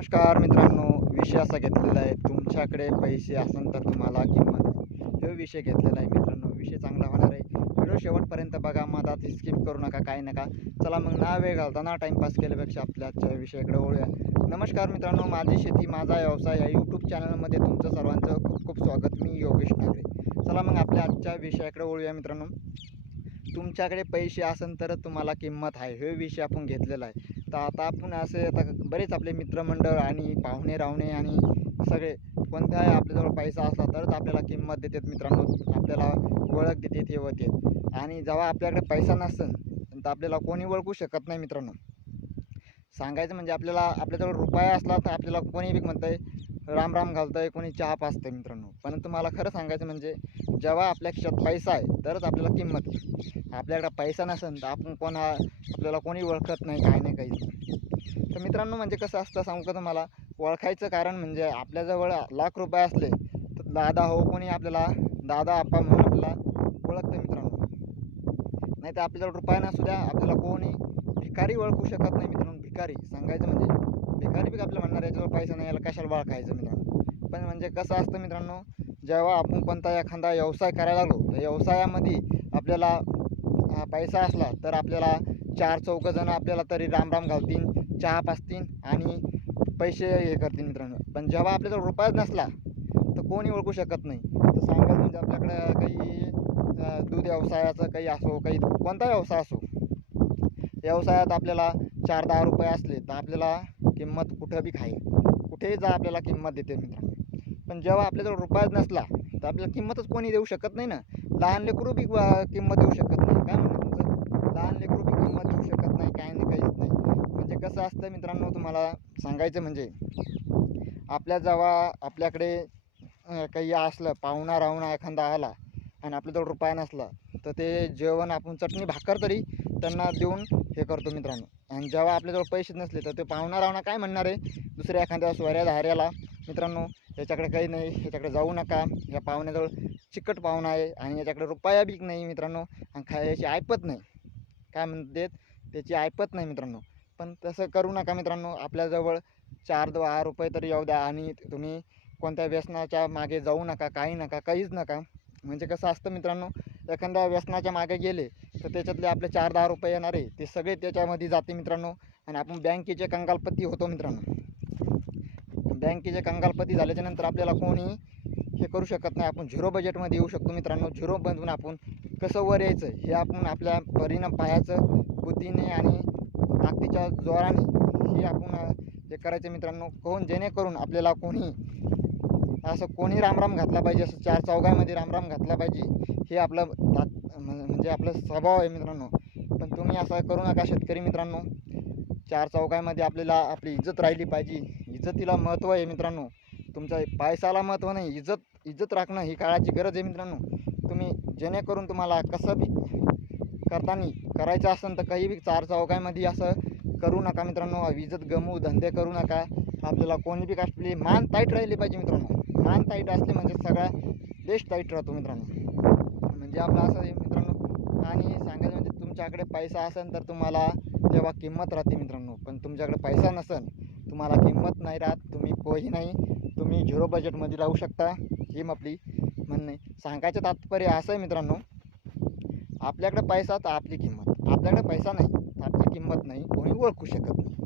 नमस्कार मित्रांनो, विषय असा घेतलेला आहे, तुमच्याकडे पैसे असेल तर तुम्हाला किंमत आहे. हा विषय घेतलेला आहे मित्रांनो. विषय चांगला होणार आहे. व्हिडिओ शेवटपर्यंत बघा, मधात स्किप करू नका, काय नका. चला मग ना वेळ घालता ना टाईमपास केल्यापेक्षा आपल्या आजच्या विषयाकडे वळूया. नमस्कार मित्रांनो, माझी शेती माझा व्यवसाय या यूट्यूब चॅनलमध्ये तुमचं सर्वांचं खूप खूप स्वागत. मी योगेश नागरे. चला मग आपल्या आजच्या विषयाकडे वळूया मित्रांनो. तुमच्याकडे पैसे असेल तर तुम्हाला किंमत आहे, हे विषय आपण घेतलेला आहे. तर आता आपण असे आता बरेच आपले मित्रमंडळ आणि पाहुणे रावणे आणि सगळे कोणत्याही आपल्याजवळ पैसा असला तरच आपल्याला किंमत देतात मित्रांनो, आपल्याला ओळख देतात, हे होते. आणि जेव्हा आपल्याकडे पैसा नसेल तर आपल्याला कोणी ओळखू शकत नाही मित्रांनो. सांगायचं म्हणजे आपल्याजवळ रुपया असला तर आपल्याला कोणी बी म्हणतं आहे, राम राम घालतं आहे, कोणी चहा पाजतं आहे मित्रांनो. पण तुम्हाला खरं सांगायचं म्हणजे जेव्हा आपल्या खिशात पैसा आहे तरच आपल्याला किंमत आहे. आपल्याकडे पैसा नसेल तर आपल्याला कोणी ओळखत नाही, काय नाही, काहीच नाही. तर मित्रांनो, म्हणजे कसं असतं सांगू का तुम्हाला, ओळखायचं कारण म्हणजे आपल्याजवळ लाख रुपये असले तर दादा हो कोणी आपल्याला दादा आप्पा म्हणून आपल्याला ओळखतं मित्रांनो. नाही तर आपल्याजवळ रुपया नसू द्या, आपल्याला कोणी भिकारी ओळखू शकत नाही मित्रांनो. भिकारी सांगायचं म्हणजे भिकारी बी आपल्याला म्हणणार याच्याजवळ पैसा नाही, याला कशाला ओळखायचं मित्रांनो. पण म्हणजे कसं असतं मित्रांनो, जेव्हा आपण कोणता एखादा व्यवसाय करायला लागलो तर व्यवसायामध्ये आपल्याला पैसा असला तर आपल्याला चार चौघजण आपल्याला तरी राम राम घालतील, चहा पाजतील आणि पैसे हे करतील मित्रांनो. पण जेव्हा आपल्याजवळ रुपयाच नसला तर कोणी ओळखू शकत नाही. तर सांगायचं म्हणजे आपल्याकडं काही दूध व्यवसायाचं काही असो, काही कोणता व्यवसाय असो, व्यवसायात आपल्याला 4-10 रुपये असले तर आपल्याला किंमत कुठं बी खाईल, कुठेही जा आपल्याला किंमत देते मित्रांनो. पण जेव्हा आपल्याजवळ रुपयाच नसला तर आपल्याला किंमतच कोणी देऊ शकत नाही ना. लहान लेकरू बी किंमत देऊ शकत नाही. काय म्हणणं तुमचं? लहान लेकरू बी किंमत देऊ शकत नाही, काय नाही, काहीच नाही. म्हणजे कसं असतं मित्रांनो, तुम्हाला सांगायचं म्हणजे जेव्हा आपल्याकडे काही असलं, पाहुणा राहुणा एखादा आला आणि आपल्याजवळ रुपया नसला तर ते जेवण आपण चटणी भाकर तरी त्यांना देऊन हे करतो मित्रांनो. आणि जेव्हा आपल्याजवळ पैसे नसले तर ते पाहुणा राहुणा काय म्हणणार आहे, दुसऱ्या एखाद्या सोयऱ्या धाऱ्याला, मित्रांनो याच्याकडे काही नाही, याच्याकडे जाऊ नका, या पाहुण्याजवळ चिकट पाहुणा आहे आणि याच्याकडे रुपया बी नाही मित्रांनो, आणि याची ऐपत नाही, काय म्हणतात त्याची ऐपत नाही मित्रांनो. पण तसं करू नका मित्रांनो. आपल्याजवळ 4-10 रुपये तरी येऊ द्या आणि तुम्ही कोणत्या व्यसनाच्या मागे जाऊ नका, काही नका, काहीच नका. म्हणजे कसं असतं मित्रांनो, एखाद्या व्यसनाच्या मागे गेले तर त्याच्यातले आपले 4-10 रुपये येणार आहे ते सगळे त्याच्यामध्ये जाते मित्रांनो. आणि आपण बँकेचे कंगालपती होतो मित्रांनो. बँकेचे कंगालपती झाल्याच्यानंतर आपल्याला कोणी हे करू शकत नाही. आपण झिरो बजेटमध्ये येऊ शकतो मित्रांनो. झिरो बनवून आपण कसं वर यायचं हे आपण आपल्या परिणाम पाहायचं, बुद्धीने आणि ताकदीच्या जोराने हे आपण हे करायचं मित्रांनो. जेणेकरून आपल्याला कोणी रामराम घातला पाहिजे, असं चार चौघामध्ये रामराम घातला पाहिजे, हे आपलं म्हणजे आपलं स्वभाव आहे मित्रांनो. पण तुम्ही असं करू नका शेतकरी मित्रांनो. चार चौघामध्ये आपल्याला आपली इज्जत राहिली पाहिजे. इज्जतीला महत्त्व आहे मित्रांनो. तुमच्या पैशाला महत्त्व नाही, इज्जत राखणं ही काळाची गरज आहे मित्रांनो. तुम्ही जेणेकरून तुम्हाला कसं बी करताना करायचं असेल तर काही बी चार चौघामध्ये असं करू नका मित्रांनो. इज्जत गमवू धंदे करू नका. आपल्याला कोणी बी आपली मान टाईट राहिली पाहिजे मित्रांनो. मान टाईट असली म्हणजे सगळा देश टाईट राहतो मित्रांनो. म्हणजे आपलं असं आहे मित्रांनो. आणि सांगायचं म्हणजे तुमच्याकडे पैसा असेल तर तुम्हाला तेव्हा किंमत राहते मित्रांनो. पण तुमच्याकडे पैसा नसेल तुम्हाला किंमत नाही राहत, तुम्ही कोही नाही, तुम्ही झिरो बजेटमध्ये राहू शकता. ही आपली म्हणणे सांगायचं तात्पर्य असं आहे मित्रांनो. आपल्याकडे पैसा तर आपली किंमत, आपल्याकडे पैसा नाही तर आपली किंमत नाही, कोणी ओळखू शकत नाही.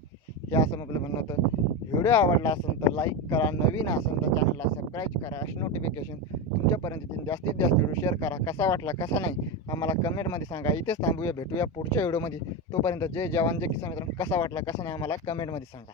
हे असं आपलं म्हणणं होतं. व्हिडिओ आवडला असेल तर लाईक करा, नवीन असेल तर चॅनलला सबस्क्राईब करा, अशी नोटिफिकेशन तुमच्यापर्यंत जास्तीत जास्त व्हिडिओ शेअर करा. कसा वाटला कसा नाही आम्हाला कमेंटमध्ये सांगा. इथेच थांबूया, भेटूया पुढच्या व्हिडिओमध्ये. तोपर्यंत जय जवान जय किसान मित्रांनो. कसा वाटला कसा नाही आम्हाला कमेंटमध्ये सांगा.